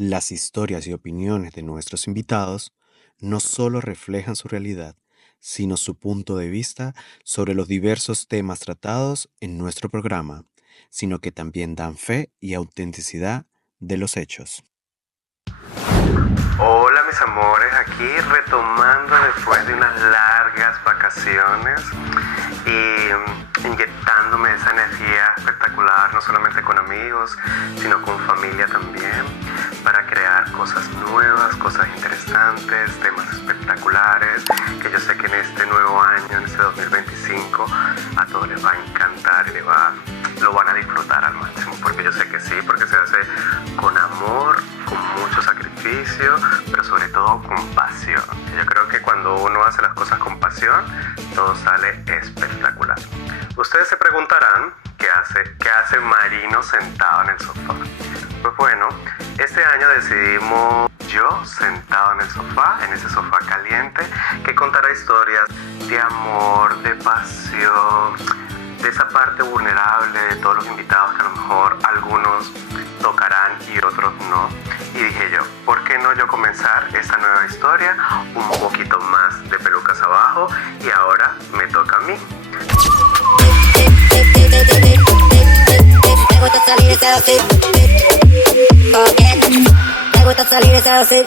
Las historias y opiniones de nuestros invitados no solo reflejan su realidad, sino su punto de vista sobre los diversos temas tratados en nuestro programa, sino que también dan fe y autenticidad de los hechos. Hola mis amores, aquí retomando después de unas largas vacaciones y inyectándome esa energía espectacular, no solamente con amigos, sino con familia también, para crear cosas nuevas, cosas interesantes, temas espectaculares, que yo sé que en este nuevo año, en este 2025, a todos les va a encantar y lo van a disfrutar al máximo, porque yo sé que sí, porque se hace con amor, con mucho sacrificio, pero sobre todo con pasión. Yo creo que cuando uno hace las cosas con pasión, todo sale espectacular. Ustedes se preguntarán qué hace Marino sentado en el sofá. Pues bueno, este año decidimos yo sentado en el sofá, en ese sofá caliente, que contará historias de amor, de pasión, de esa parte vulnerable de todos los invitados que a lo mejor algunos tocarán y otros no. Y dije yo, ¿por qué no yo comenzar esta nueva historia un poquito más de pelucas abajo? Y ahora me toca a mí. Me gusta salir ese outfit. Me gusta salir ese outfit.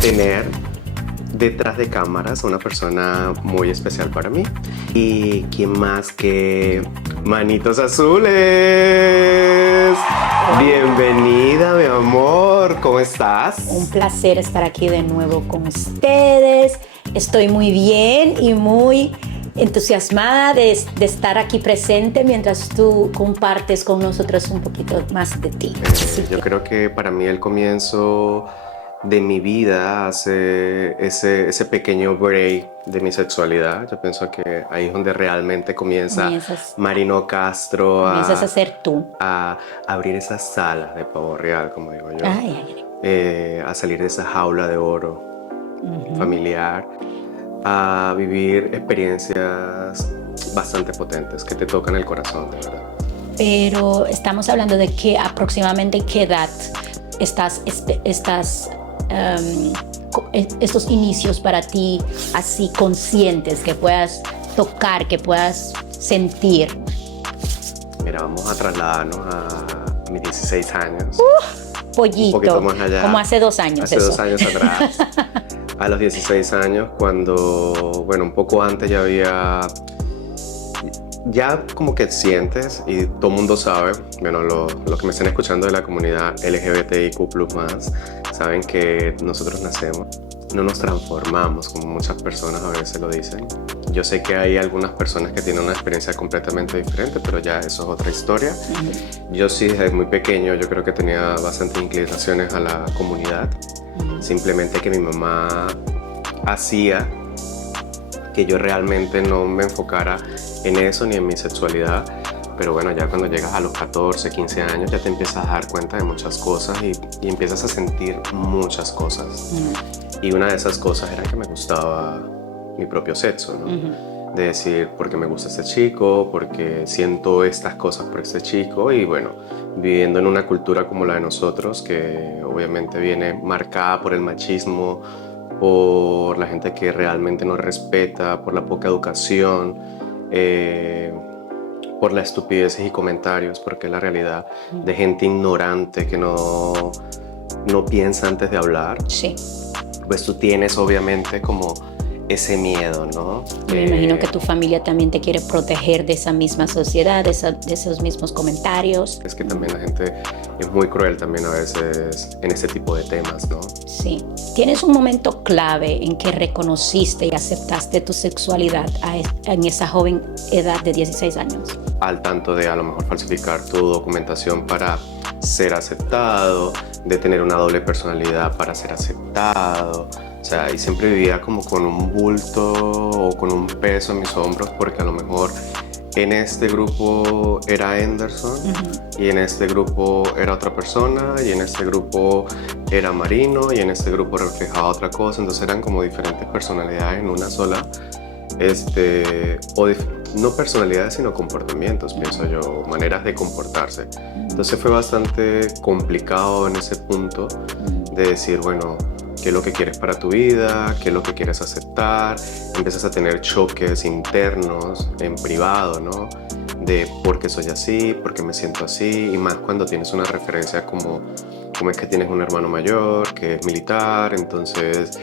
Tener detrás de cámaras una persona muy especial para mí. ¿Y quién más que Manitos Azules? Bienvenida, mi amor, ¿cómo estás? Un placer estar aquí de nuevo con ustedes. Estoy muy bien y muy entusiasmada de estar aquí presente mientras tú compartes con nosotros un poquito más de ti. Yo creo que para mí el comienzo de mi vida hace ese pequeño break de mi sexualidad. Yo pienso que ahí es donde realmente comienzas Marino Castro comienzas a ser tú, a abrir esas salas de pavo real, como digo yo, a salir de esa jaula de oro familiar, a vivir experiencias bastante potentes que te tocan el corazón, de verdad. Pero estamos hablando de que aproximadamente qué edad estos inicios para ti así conscientes, que puedas tocar, que puedas sentir. Mira, vamos a trasladarnos a mis 16 años. Pollito, un poquito más allá, como hace 2 años. Hace 2 años atrás. A los 16 años, cuando, bueno, un poco antes ya como que sientes, y todo el mundo sabe, bueno, los que me estén escuchando de la comunidad LGBTIQ+, saben que nosotros nacemos, no nos transformamos como muchas personas a veces lo dicen. Yo sé que hay algunas personas que tienen una experiencia completamente diferente, pero ya eso es otra historia. Yo sí, desde muy pequeño, yo creo que tenía bastantes inclinaciones a la comunidad. Simplemente que mi mamá hacía que yo realmente no me enfocara en eso ni en mi sexualidad. Pero bueno, ya cuando llegas a los 14, 15 años ya te empiezas a dar cuenta de muchas cosas y empiezas a sentir muchas cosas. Y una de esas cosas era que me gustaba mi propio sexo, ¿no? De decir, porque me gusta este chico, porque siento estas cosas por este chico. Y bueno, viviendo en una cultura como la de nosotros, que obviamente viene marcada por el machismo, por la gente que realmente no respeta, por la poca educación, por las estupideces y comentarios, porque es la realidad de gente ignorante que no piensa antes de hablar. Sí. Pues tú tienes obviamente como ese miedo, ¿no? Me imagino que tu familia también te quiere proteger de esa misma sociedad, de esos mismos comentarios. Es que también la gente es muy cruel también a veces en ese tipo de temas, ¿no? Sí. ¿Tienes un momento clave en que reconociste y aceptaste tu sexualidad en esa joven edad de 16 años? Al tanto de a lo mejor falsificar tu documentación para ser aceptado, de tener una doble personalidad para ser aceptado. O sea, y siempre vivía como con un bulto o con un peso en mis hombros, porque a lo mejor en este grupo era Anderson, y en este grupo era otra persona, y en este grupo era Marino, y en este grupo reflejaba otra cosa. Entonces eran como diferentes personalidades en una sola. No personalidades, sino comportamientos, pienso yo, maneras de comportarse. Entonces fue bastante complicado en ese punto de decir, bueno, qué es lo que quieres para tu vida, qué es lo que quieres aceptar. Empiezas a tener choques internos en privado, ¿no? De por qué soy así, por qué me siento así, y más cuando tienes una referencia como es que tienes un hermano mayor que es militar, entonces,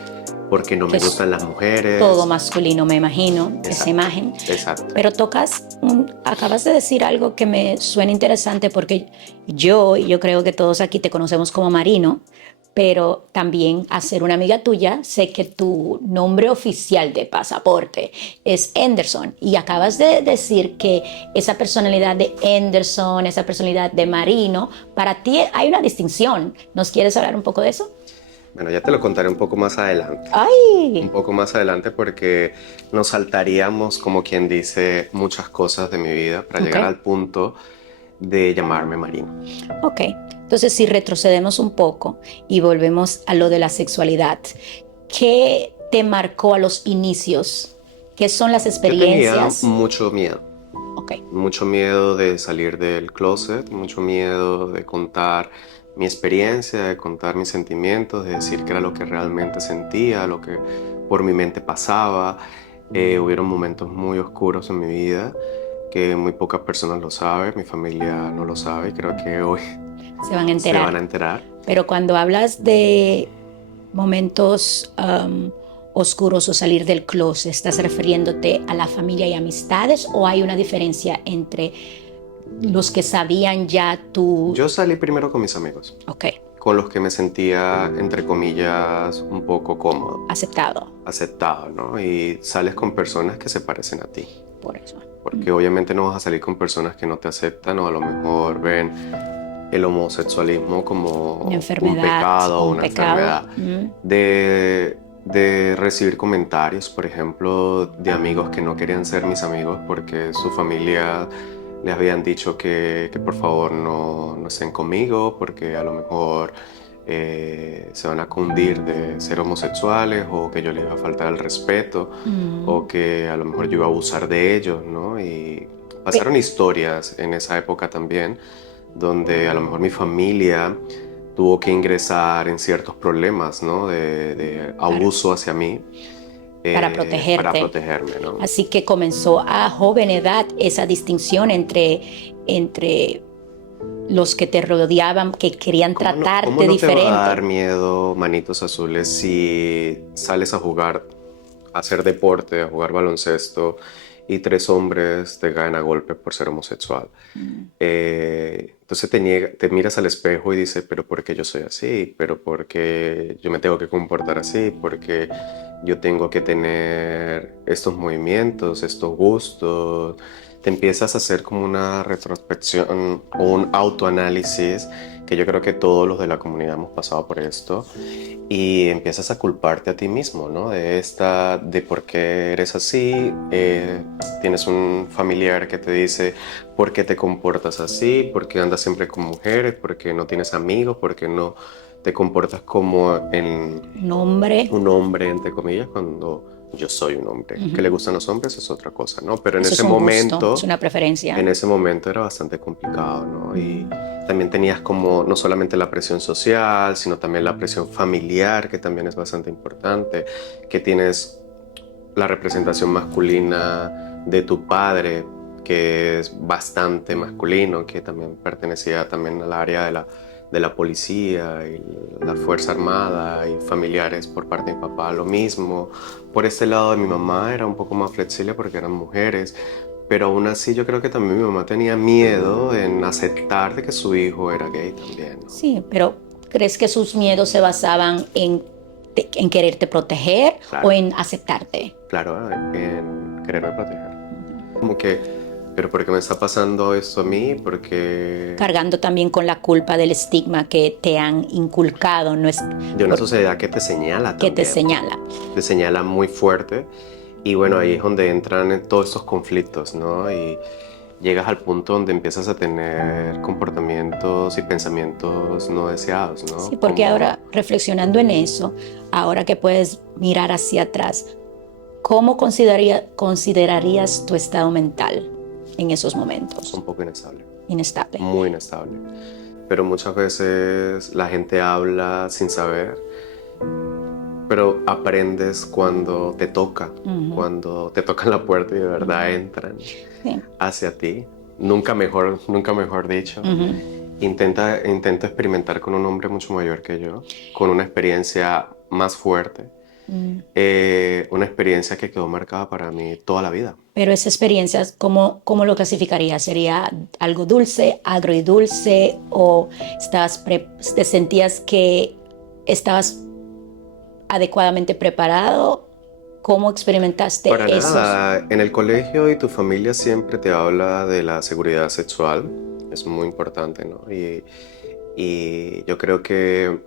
¿por qué no me Que es gustan las mujeres? todo masculino, me imagino, esa Exacto, imagen. exacto. Pero acabas de decir algo que me suena interesante porque yo creo que todos aquí te conocemos como Marino, pero también a ser una amiga tuya, sé que tu nombre oficial de pasaporte es Anderson y acabas de decir que esa personalidad de Anderson, esa personalidad de Marino, para ti hay una distinción. ¿Nos quieres hablar un poco de eso? Bueno, ya te lo contaré un poco más adelante. Un ¡Ay! poco más adelante porque nos saltaríamos, como quien dice, muchas cosas de mi vida para llegar Ok. al punto de llamarme Marino. Ok, entonces si retrocedemos un poco y volvemos a lo de la sexualidad, ¿qué te marcó a los inicios? ¿Qué son las Yo tenía experiencias? Ok, mucho miedo de salir del closet, mucho miedo de contar mi experiencia, de contar mis sentimientos, de decir qué era lo que realmente sentía, lo que por mi mente pasaba. Hubieron momentos muy oscuros en mi vida que muy pocas personas lo saben, mi familia no lo sabe y creo que hoy se van a se van enterar. a enterar. Pero cuando hablas de momentos oscuros o salir del closet, ¿estás refiriéndote a la familia y amistades o hay una diferencia entre los que sabían ya tu... Yo salí primero con mis amigos, Ok, con los que me sentía, entre comillas, un poco cómodo, aceptado, aceptado, ¿no? Y sales con personas que se parecen a ti, por eso. porque obviamente no vas a salir con personas que no te aceptan o a lo mejor ven el homosexualismo como Una un enfermedad, pecado o un una pecado. enfermedad. De recibir comentarios, por ejemplo, de amigos que no querían ser mis amigos porque su familia les habían dicho que por favor no estén conmigo porque a lo mejor se van a cundir de ser homosexuales o que yo les iba a faltar el respeto o que a lo mejor yo iba a abusar de ellos, ¿no? Y pasaron historias en esa época también donde a lo mejor mi familia tuvo que ingresar en ciertos problemas, ¿no? De abuso hacia mí Para para protegerte. protegerme, ¿no? Así que comenzó a joven edad esa distinción entre los que te rodeaban, que querían ¿Cómo tratarte no te va a dar diferente. miedo, manitos azules, si sales a jugar, a hacer deporte, a jugar baloncesto y tres hombres te caen a golpe por ser homosexual? Entonces te miras al espejo y dices, pero ¿por qué yo soy así? ¿Pero por qué yo me tengo que comportar así? ¿Por qué yo tengo que tener estos movimientos, estos gustos? Te empiezas a hacer como una retrospección o un autoanálisis, que yo creo que todos los de la comunidad hemos pasado por esto, y empiezas a culparte a ti mismo, ¿no? De por qué eres así. Tienes un familiar que te dice por qué te comportas así, por qué andas siempre con mujeres, por qué no tienes amigos, por qué no te comportas como Un hombre, un hombre, entre comillas, cuando yo soy un hombre. Que le gustan los hombres es otra cosa, ¿no? Pero eso es un gusto, es una preferencia. en ese momento era bastante complicado, ¿no? Y también tenías como no solamente la presión social, sino también la presión familiar, que también es bastante importante, que tienes la representación masculina de tu padre, que es bastante masculino, que también pertenecía también al área de la policía y la Fuerza Armada y familiares por parte de mi papá, lo mismo. Por este lado de mi mamá era un poco más flexible porque eran mujeres, pero aún así yo creo que también mi mamá tenía miedo en aceptar de que su hijo era gay también, ¿no? Sí, pero ¿crees que sus miedos se basaban en quererte proteger Claro. o en aceptarte? Claro, en quererme proteger. Como que, pero ¿por qué me está pasando esto a mí? Porque Cargando también con la culpa del estigma que te han inculcado, no es de una sociedad que te señala que te también. señala. Te señala muy fuerte. Y bueno, ahí es donde entran todos estos conflictos, ¿no? Y llegas al punto donde empiezas a tener comportamientos y pensamientos no deseados, ¿no? Sí, porque Como- ahora reflexionando en eso, ahora que puedes mirar hacia atrás, ¿cómo considerarías tu estado mental en esos momentos? Un poco inestable. Inestable. Muy inestable. Pero muchas veces la gente habla sin saber, pero aprendes cuando te toca, cuando te tocan la puerta y de verdad entran hacia ti. Nunca mejor dicho. Intento experimentar con un hombre mucho mayor que yo, con una experiencia más fuerte, una experiencia que quedó marcada para mí toda la vida. Pero esa experiencia, ¿cómo lo clasificarías? ¿Sería algo dulce, agridulce, o te sentías que estabas adecuadamente preparado? ¿Cómo experimentaste Para eso? nada, en el colegio y tu familia siempre te habla de la seguridad sexual, es muy importante, ¿no? Y yo creo que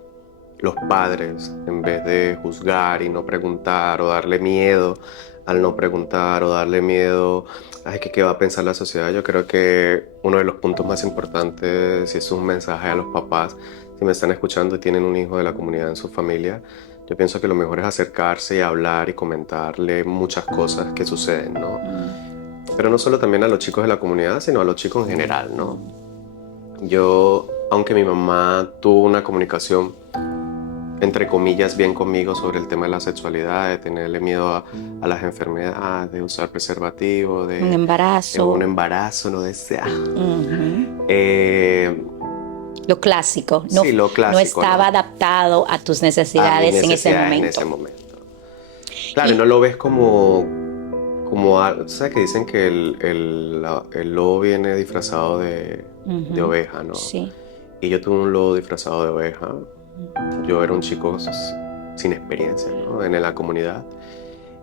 los padres, en vez de juzgar y no preguntar o darle miedo al no preguntar o darle miedo, ay, ¿qué va a pensar la sociedad? Yo creo que uno de los puntos más importantes, si es un mensaje a los papás, si me están escuchando y tienen un hijo de la comunidad en su familia, yo pienso que lo mejor es acercarse y hablar y comentarle muchas cosas que suceden, ¿no? Pero no solo también a los chicos de la comunidad, sino a los chicos en general, ¿no? Yo, aunque mi mamá tuvo una comunicación entre comillas, bien conmigo sobre el tema de la sexualidad, de tenerle miedo a las enfermedades, de usar preservativo, de un embarazo no deseado. Lo clásico, sí, lo clásico, no estaba adaptado a tus necesidades, en ese momento. Claro, y no lo ves como ¿sabes que dicen que el lobo viene disfrazado de oveja, ¿no? Sí. Y yo tuve un lobo disfrazado de oveja. Yo era un chico sin experiencia, ¿no? En la comunidad.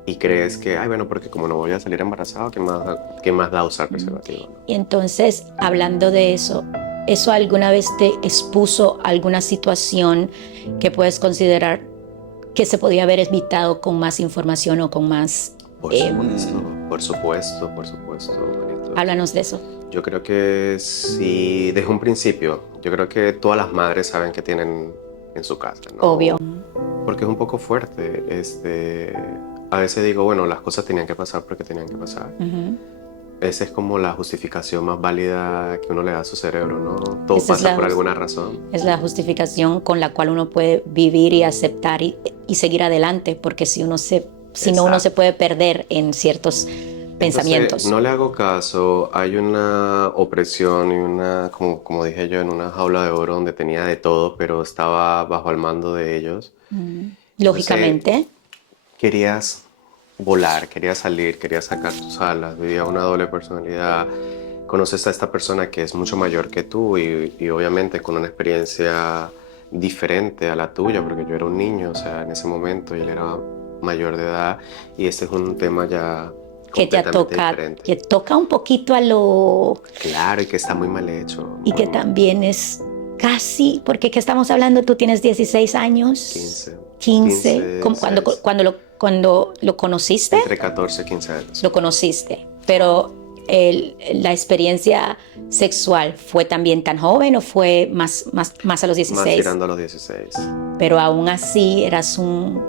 Y crees que, ay, bueno, porque como no voy a salir embarazado, ¿qué más da usar preservativo, ¿no? Y entonces, hablando de ¿eso alguna vez te expuso a alguna situación que puedes considerar que se podía haber evitado con más información o con más... Por supuesto, Manito. Háblanos de eso. Yo creo que sí, desde un principio, yo creo que todas las madres saben que tienen en su casa, ¿no? Obvio. Porque es un poco fuerte. A veces digo, bueno, las cosas tenían que pasar porque tenían que pasar. Esa es como la justificación más válida que uno le da a su cerebro, ¿no? Todo pasa por alguna razón. Es la justificación con la cual uno puede vivir y aceptar y seguir adelante, porque si no uno se puede perder en ciertos pensamientos. Entonces, no le hago caso, hay una opresión y como dije yo, en una jaula de oro donde tenía de todo, pero estaba bajo el mando de ellos. Lógicamente. Entonces, querías volar, querías salir, querías sacar tus alas, vivía una doble personalidad. Conoces a esta persona que es mucho mayor que tú y obviamente con una experiencia diferente a la tuya, porque yo era un niño, o sea, en ese momento, y él era mayor de edad, y este es un tema ya que te toca un poquito a lo... Claro, y que está muy mal hecho. Y que también es casi, porque ¿qué estamos hablando? Tú tienes 16 años. 15. Cuando lo conociste. Entre 14 y 15 años. Lo conociste, pero la experiencia sexual fue también tan joven o fue más a los 16? Más tirando a los 16. Pero aún así eras un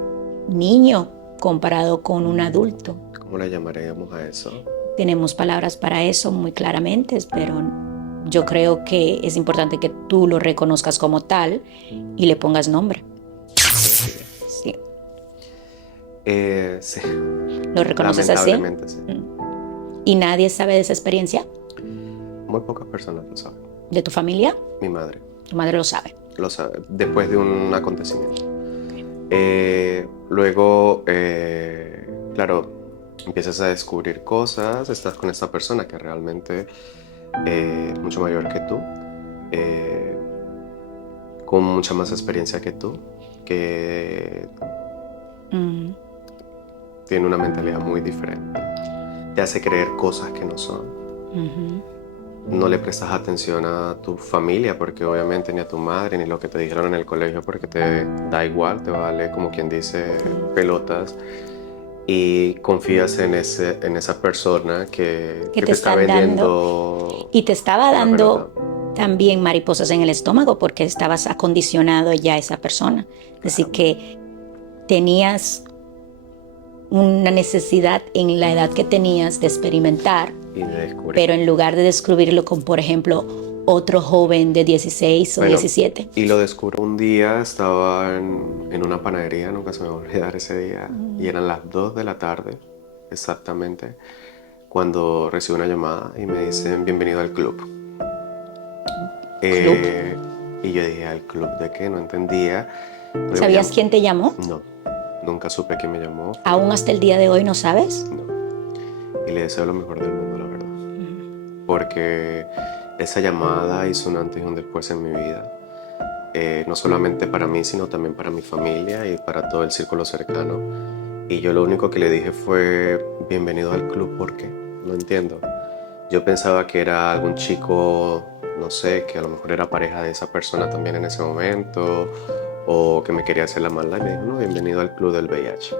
niño comparado con un adulto. ¿Cómo le llamaríamos a eso? Tenemos palabras para eso muy claramente, pero yo creo que es importante que tú lo reconozcas como tal y le pongas nombre. Sí. Sí. ¿Lo reconoces así? Lamentablemente, sí. ¿Y nadie sabe de esa experiencia? Muy pocas personas lo saben. ¿De tu familia? Mi madre. Tu madre lo sabe. Lo sabe, después de un acontecimiento. Luego, claro, empiezas a descubrir cosas, estás con esta persona que realmente es mucho mayor que tú, con mucha más experiencia que tú, que tiene una mentalidad muy diferente, te hace creer cosas que no son. No le prestas atención a tu familia porque obviamente ni a tu madre ni lo que te dijeron en el colegio porque te da igual, te vale como quien dice pelotas, y confías en esa persona que te está vendiendo. Y te estaba dando también mariposas en el estómago porque estabas acondicionado ya a esa persona. Claro. Así que tenías una necesidad en la edad que tenías de experimentar, Y de descubrir. pero en lugar de descubrirlo con, por ejemplo, otro joven de 16 o Bueno, 17. Y lo descubro un día, estaba en una panadería, nunca se me va a olvidar ese día, y eran las 2 de la tarde, exactamente, cuando recibo una llamada y me dicen, bienvenido al club. Y yo dije, ¿al club de qué? No entendía. Pero me ¿Sabías llamó- quién te llamó? No, nunca supe quién me llamó. Aún hasta el día de hoy no sabes. No. Y le deseo lo mejor del mundo, la verdad. Porque esa llamada hizo un antes y un después en mi vida. No solamente para mí, sino también para mi familia y para todo el círculo cercano. Y yo lo único que le dije fue, bienvenido al club, ¿por qué? No entiendo. Yo pensaba que era algún chico, no sé, que a lo mejor era pareja de esa persona también en ese momento, o que me quería hacer la mala, y me dijo, no, bienvenido al club del VIH.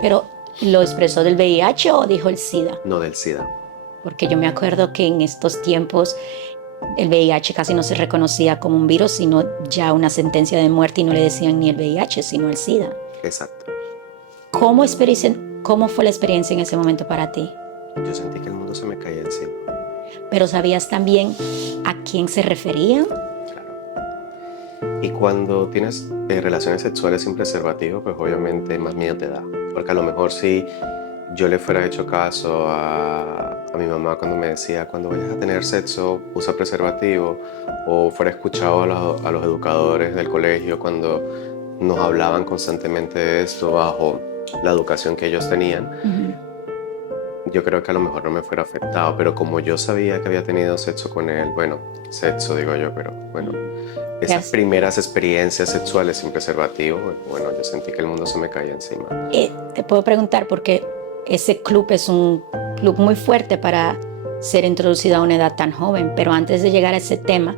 Pero, ¿lo expresó del VIH o dijo el SIDA? No del SIDA. Porque yo me acuerdo que en estos tiempos el VIH casi no se reconocía como un virus, sino ya una sentencia de muerte, y no le decían ni el VIH, sino el SIDA. Exacto. ¿Cómo fue la experiencia en ese momento para ti? Yo sentí que el mundo se me caía encima. Pero ¿sabías también a quién se referían? Claro. Y cuando tienes relaciones sexuales sin preservativo, pues obviamente más miedo te da. Porque a lo mejor si yo le fuera hecho caso a mi mamá cuando me decía, cuando vayas a tener sexo, usa preservativo, o fuera escuchado a los educadores del colegio cuando nos hablaban constantemente de esto bajo la educación que ellos tenían, yo creo que a lo mejor no me fuera afectado, pero como yo sabía que había tenido sexo con él, bueno, sexo digo yo, pero bueno, esas primeras experiencias sexuales sin preservativo, bueno, yo sentí que el mundo se me caía encima. Te puedo preguntar, porque ese club es un club muy fuerte para ser introducido a una edad tan joven, pero antes de llegar a ese tema,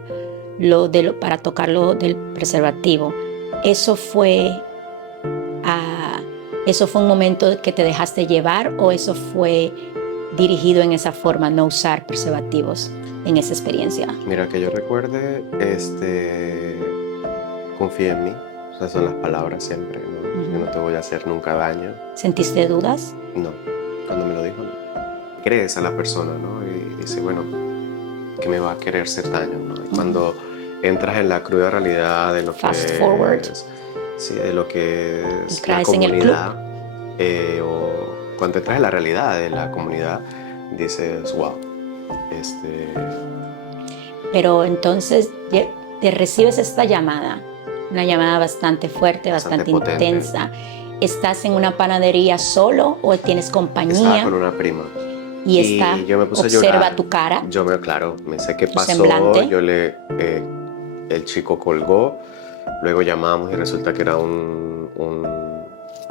para tocar lo del preservativo, ¿eso fue un momento que te dejaste llevar, o eso fue dirigido en esa forma, no usar preservativos en esa experiencia? Mira, que yo recuerde, confía en mí, esas son las palabras siempre, ¿no? Yo no te voy a hacer nunca daño. ¿Sentiste dudas? No, cuando me lo dijo, no. Crees a la persona, ¿no? Y dice, bueno, que me va a querer hacer daño, ¿no? Y cuando entras en la cruda realidad de lo Fast que forward. Sí, de lo que es la Caes en el club. comunidad, o cuando entras en la realidad de la comunidad, dices, wow, Pero entonces te recibes esta llamada, una llamada bastante fuerte, bastante potente. intensa. ¿Estás en una panadería solo o tienes compañía? Estaba con una prima. Y yo me puse a observa llorar. tu cara. Claro, me sé qué pasó. semblante. El chico colgó, luego llamamos y resulta que era un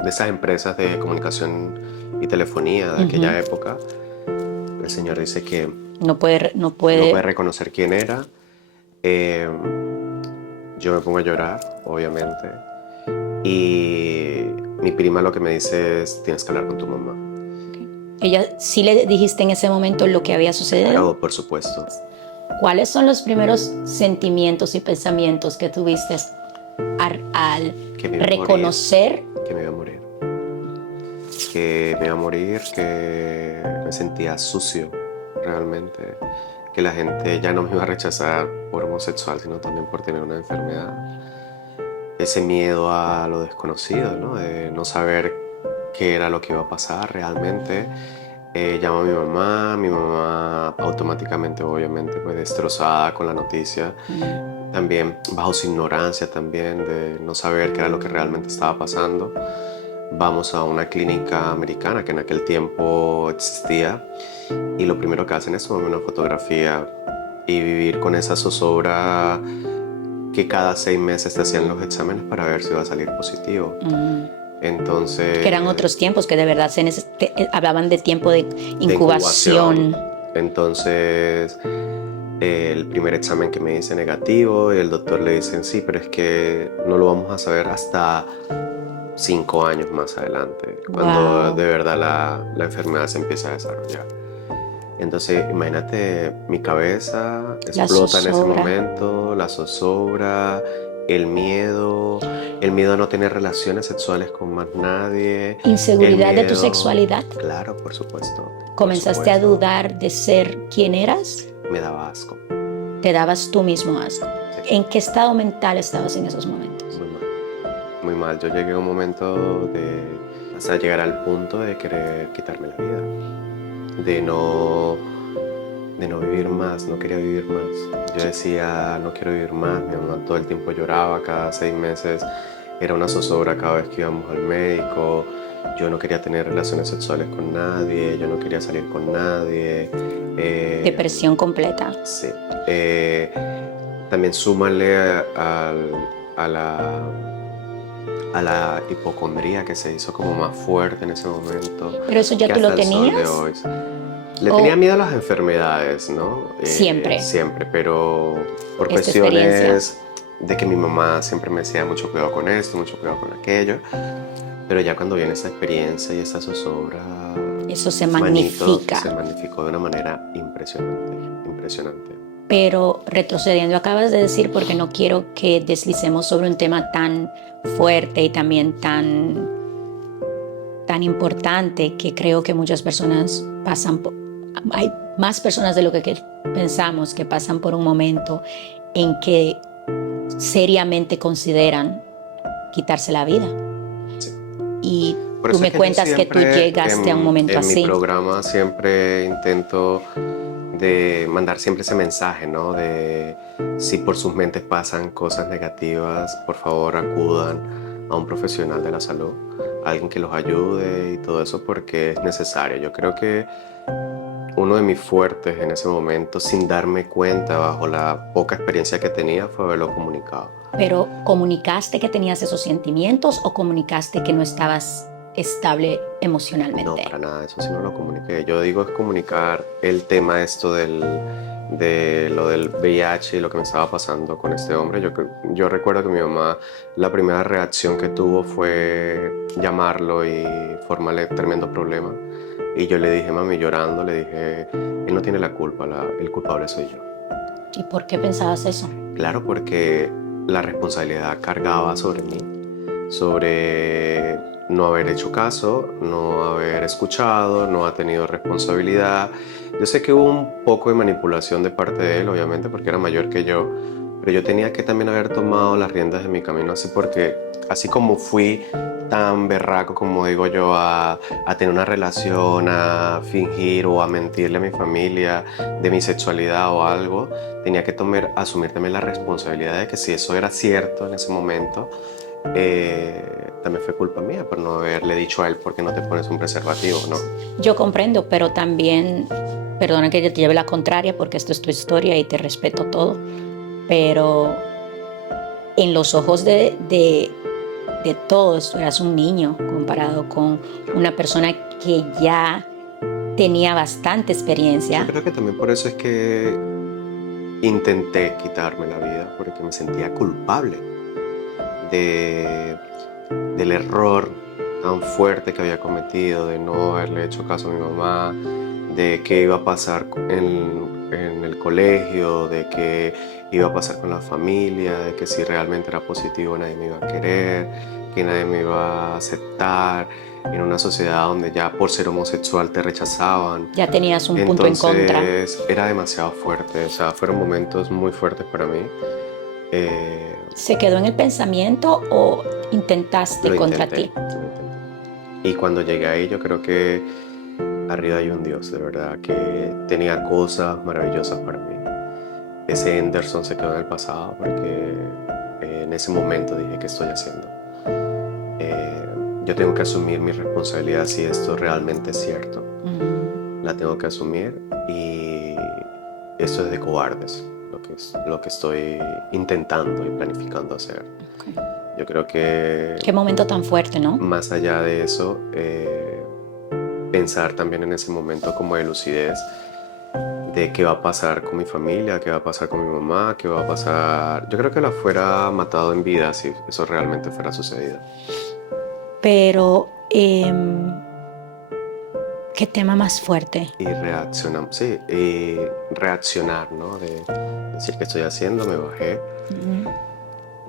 de esas empresas de comunicación y telefonía de aquella época. El señor dice que No puede no puede reconocer quién era. Yo me pongo a llorar, obviamente. Y mi prima lo que me dice es, tienes que hablar con tu mamá. Ella sí le dijiste en ese momento lo que había sucedido. Claro, por supuesto. ¿Cuáles son los primeros sentimientos y pensamientos que tuviste al Que me iba a reconocer? Que me iba a morir. Que me iba a morir, que me sentía sucio, realmente. Que la gente ya no me iba a rechazar por homosexual, sino también por tener una enfermedad. Ese miedo a lo desconocido, ¿no? De no saber qué era lo que iba a pasar realmente. Llamo a mi mamá automáticamente, obviamente, pues destrozada con la noticia. También bajo su ignorancia también de no saber qué era lo que realmente estaba pasando. Vamos a una clínica americana que en aquel tiempo existía, y lo primero que hacen es tomarme una fotografía y vivir con esa zozobra que cada 6 meses te hacían los exámenes para ver si iba a salir positivo. Entonces, Que eran otros tiempos, que de verdad hablaban de tiempo de incubación. Entonces, el primer examen que me hice negativo, y el doctor le dice, sí, pero es que no lo vamos a saber hasta 5 años más adelante, cuando Wow. de verdad la enfermedad se empieza a desarrollar. Entonces, imagínate, mi cabeza explota en ese zozobra. momento, la zozobra, el miedo, el miedo a no tener relaciones sexuales con más nadie. Inseguridad de tu miedo- sexualidad. Claro, por supuesto. por Comenzaste a supuesto. dudar de ser quien eras. Me daba asco. Te dabas tú mismo asco. Sí. ¿En qué estado mental estabas en esos momentos? Muy mal. Muy mal. Yo llegué a un momento hasta llegar al punto de querer quitarme la vida. De no vivir más, no quería vivir más. Yo decía, no quiero vivir más. Mi mamá todo el tiempo lloraba, cada 6 meses era una zozobra cada vez que íbamos al médico. Yo no quería tener relaciones sexuales con nadie, yo no quería salir con nadie. Depresión completa. Sí. También súmale a la hipocondría que se hizo como más fuerte en ese momento. Pero eso ya que tú lo hasta el sol de tenías. hoy. Le ¿O tenía miedo a las enfermedades, ¿no? Siempre. Siempre, pero por Esta cuestiones de que mi mamá siempre me decía mucho cuidado con esto, mucho cuidado con aquello. Pero ya cuando viene esa experiencia y esa zozobra, Eso se manito, magnifica. se magnificó de una manera impresionante, impresionante. Pero retrocediendo, acabas de decir, porque no quiero que deslicemos sobre un tema tan fuerte y también tan importante, que creo que muchas personas pasan por. Hay más personas de lo que pensamos que pasan por un momento en que seriamente consideran quitarse la vida. Sí. Y Por tú eso me es que yo cuentas que tú siempre llegaste a un momento en así. mi programa siempre intento de mandar siempre ese mensaje, ¿no? De si por sus mentes pasan cosas negativas, por favor acudan a un profesional de la salud, alguien que los ayude y todo eso, porque es necesario. Yo creo que uno de mis fuertes en ese momento, sin darme cuenta, bajo la poca experiencia que tenía, fue haberlo comunicado. Pero ¿comunicaste que tenías esos sentimientos o comunicaste que no estabas estable emocionalmente? No, para nada, eso sí no lo comuniqué. Yo digo es comunicar el tema esto de lo del VIH y lo que me estaba pasando con este hombre. Yo recuerdo que mi mamá, la primera reacción que tuvo fue llamarlo y formarle tremendo problema. Y yo le dije, mami, llorando, le dije, él no tiene la culpa, el culpable soy yo. ¿Y por qué pensabas eso? Claro, porque la responsabilidad cargaba sobre mí, sobre no haber hecho caso, no haber escuchado, no ha tenido responsabilidad. Yo sé que hubo un poco de manipulación de parte de él, obviamente, porque era mayor que yo, pero yo tenía que también haber tomado las riendas de mi camino así, porque así como fui tan berraco, como digo yo, a tener una relación, a fingir o a mentirle a mi familia de mi sexualidad o algo, tenía que asumir también la responsabilidad de que si eso era cierto en ese momento, también fue culpa mía por no haberle dicho a él por qué no te pones un preservativo, ¿no? Yo comprendo, pero también, perdona que yo te lleve la contraria porque esto es tu historia y te respeto todo, pero en los ojos de todos, tú eras un niño comparado con una persona que ya tenía bastante experiencia. Yo creo que también por eso es que intenté quitarme la vida, porque me sentía culpable del error tan fuerte que había cometido, de no haberle hecho caso a mi mamá, de qué iba a pasar en el colegio, de qué iba a pasar con la familia, de que si realmente era positivo nadie me iba a querer, que nadie me iba a aceptar, en una sociedad donde ya por ser homosexual te rechazaban. Ya tenías un punto en contra. Entonces era demasiado fuerte, o sea, fueron momentos muy fuertes para mí. ¿Se quedó en el pensamiento o intentaste contra ti? Lo intenté. Y cuando llegué ahí, yo creo que arriba hay un Dios, de verdad, que tenía cosas maravillosas para mí. Ese Henderson se quedó en el pasado porque en ese momento dije, ¿qué estoy haciendo? Yo tengo que asumir mi responsabilidad si esto realmente es cierto. La tengo que asumir y esto es de cobardes, lo que estoy intentando y planificando hacer. Okay. Yo creo que... Qué momento tan fuerte, ¿no? Más allá de eso, pensar también en ese momento como de lucidez de qué va a pasar con mi familia, qué va a pasar con mi mamá, qué va a pasar... Yo creo que la fuera matado en vida si eso realmente fuera sucedido. Pero, ¿qué tema más fuerte? Y reaccionar, ¿no? De decir qué estoy haciendo, me bajé.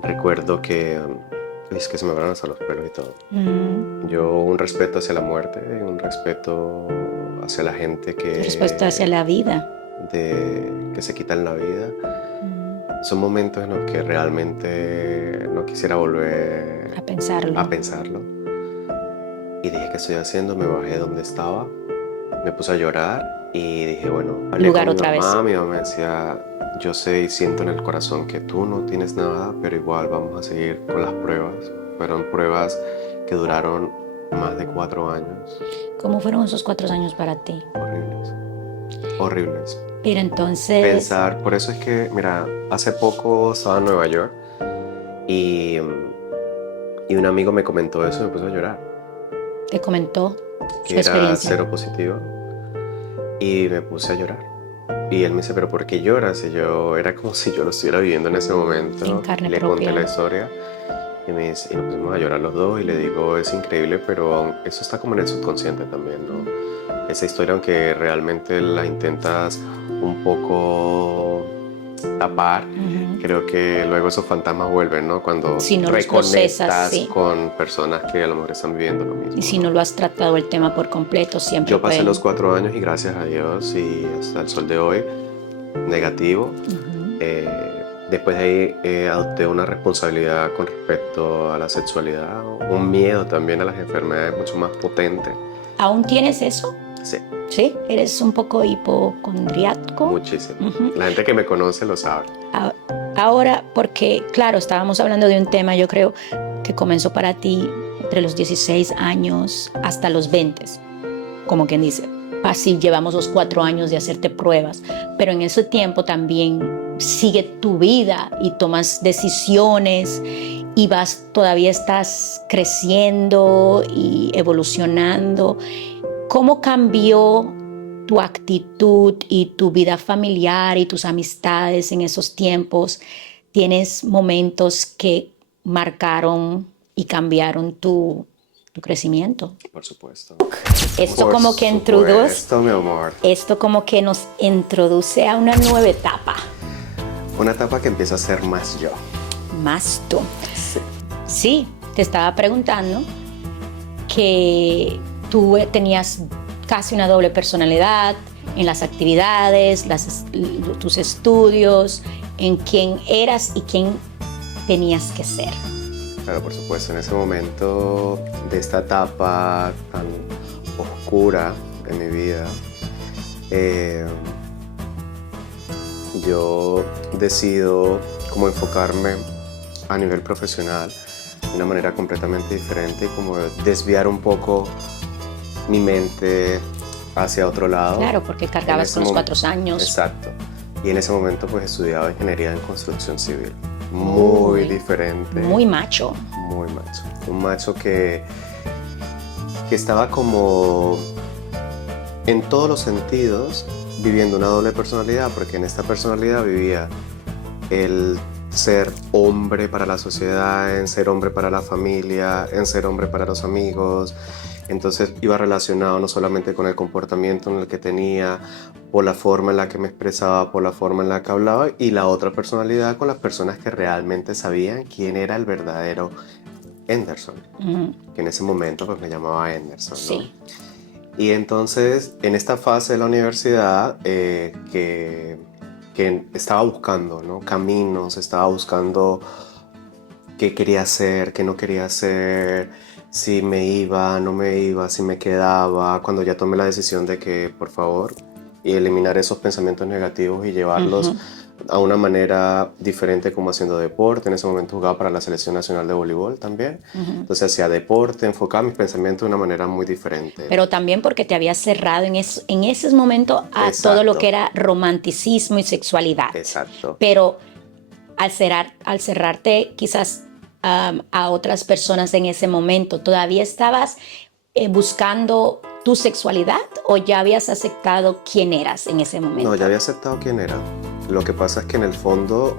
Recuerdo que Y es que se me van hasta los pelos y todo. Mm. Yo un respeto hacia la muerte y un respeto hacia la gente que... Respuesta hacia la vida. que se quitan la vida. Mm. Son momentos en los que realmente no quisiera volver A pensarlo. a pensarlo. Y dije, ¿qué estoy haciendo? Me bajé donde estaba, me puse a llorar y dije, bueno, hablé Lugar con otra vez. mi mamá me decía, yo sé y siento en el corazón que tú no tienes nada, pero igual vamos a seguir con las pruebas. Fueron pruebas que duraron más de 4 años. ¿Cómo fueron esos 4 años para ti? Horribles. Horribles. Pero entonces... Pensar, por eso es que, mira, hace poco estaba en Nueva York y un amigo me comentó eso y me puso a llorar. Te comentó su Que era experiencia. cero positivo y me puse a llorar. Y él me dice, ¿pero por qué lloras? Y yo, era como si yo lo estuviera viviendo en ese momento. En carne Le propia. conté la historia y me dice, y nos pusimos a llorar los dos y le digo, es increíble, pero eso está como en el subconsciente también, ¿no? Esa historia, aunque realmente la intentas un poco tapar, Ujú. creo que luego esos fantasmas vuelven, ¿no? Cuando Si no los reconectas procesas, sí. con personas que a lo mejor están viviendo lo mismo. Y si ¿no? no lo has tratado el tema por completo, siempre Yo pasé pueden- los 4 años y gracias a Dios y hasta el sol de hoy, negativo. Ujú. Después de ahí adopté una responsabilidad con respecto a la sexualidad, un miedo también a las enfermedades mucho más potente. ¿Aún tienes eso? Sí, ¿Sí? ¿Eres un poco hipocondriaco? muchísimo. Ujú. La gente que me conoce lo sabe. Ahora, porque claro, estábamos hablando de un tema, yo creo, que comenzó para ti entre los 16 años hasta los 20, como quien dice. Así llevamos los 4 años de hacerte pruebas, pero en ese tiempo también sigue tu vida y tomas decisiones y todavía estás creciendo y evolucionando. ¿Cómo cambió tu actitud y tu vida familiar y tus amistades en esos tiempos? ¿Tienes momentos que marcaron y cambiaron tu crecimiento? Por supuesto. Esto Por como que introduce, supuesto, mi amor. esto como que nos introduce a una nueva etapa, Una etapa que empieza a ser más yo. más tú. Sí. Sí, te estaba preguntando que tú tenías casi una doble personalidad en las actividades, tus estudios, en quién eras y quién tenías que ser. Claro, por supuesto, en ese momento de esta etapa tan oscura en mi vida, yo decido como enfocarme a nivel profesional de una manera completamente diferente y como desviar un poco mi mente hacia otro lado. Claro, porque En cargabas ese con los momento- 4 años. Exacto. Y en ese momento pues estudiaba ingeniería en construcción civil. Muy Uy, diferente. Muy macho. Muy macho. Un macho que estaba como en todos los sentidos viviendo una doble personalidad, porque en esta personalidad vivía el ser hombre para la sociedad, en ser hombre para la familia, en ser hombre para los amigos. Entonces iba relacionado no solamente con el comportamiento en el que tenía, por la forma en la que me expresaba, por la forma en la que hablaba, y la otra personalidad con las personas que realmente sabían quién era el verdadero Anderson, que en ese momento pues me llamaba Anderson, ¿no? Sí. Y entonces en esta fase de la universidad que estaba buscando, ¿no? Caminos, estaba buscando qué quería hacer, qué no quería hacer, si me iba, no me iba, si me quedaba, cuando ya tomé la decisión de que por favor y eliminar esos pensamientos negativos y llevarlos a una manera diferente, como haciendo deporte. En ese momento jugaba para la Selección Nacional de Voleibol también. Entonces hacía deporte, enfocaba mis pensamientos de una manera muy diferente. Pero también porque te habías cerrado en ese momento a Exacto. todo lo que era romanticismo y sexualidad. Exacto. Pero al cerrarte quizás a otras personas en ese momento, ¿todavía estabas buscando tu sexualidad o ya habías aceptado quién eras en ese momento? No, ya había aceptado quién era. Lo que pasa es que en el fondo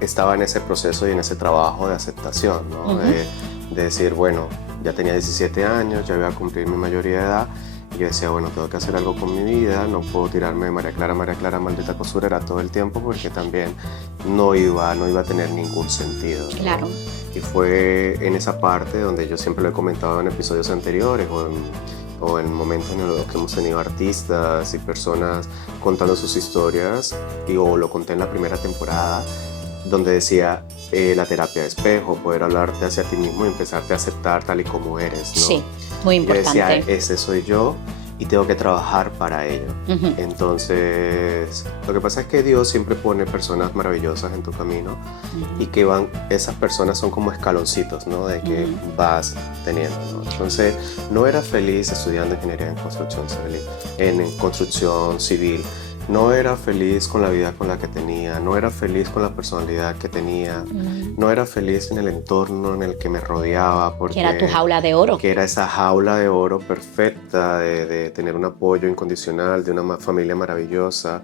estaba en ese proceso y en ese trabajo de aceptación, ¿no? De decir, bueno, ya tenía 17 años, ya iba a cumplir mi mayoría de edad yo decía, bueno, tengo que hacer algo con mi vida, no puedo tirarme de María Clara, maldita cosurera todo el tiempo porque también no iba a tener ningún sentido, ¿no? Claro. Y fue en esa parte donde yo siempre lo he comentado en episodios anteriores o en momentos en los que hemos tenido artistas y personas contando sus historias, o lo conté en la primera temporada, donde decía la terapia de espejo, poder hablarte hacia ti mismo y empezarte a aceptar tal y como eres, ¿no? Sí, muy importante. Yo decía, ese soy yo y tengo que trabajar para ello. Ujú. Entonces, lo que pasa es que Dios siempre pone personas maravillosas en tu camino y que esas personas son como escaloncitos, ¿no? De que vas teniendo, ¿no? Entonces, no era feliz estudiando ingeniería en construcción civil. No era feliz con la vida con la que tenía, no era feliz con la personalidad que tenía, no era feliz en el entorno en el que me rodeaba. Porque Que era tu jaula de oro. Que era esa jaula de oro perfecta, de tener un apoyo incondicional, de una familia maravillosa,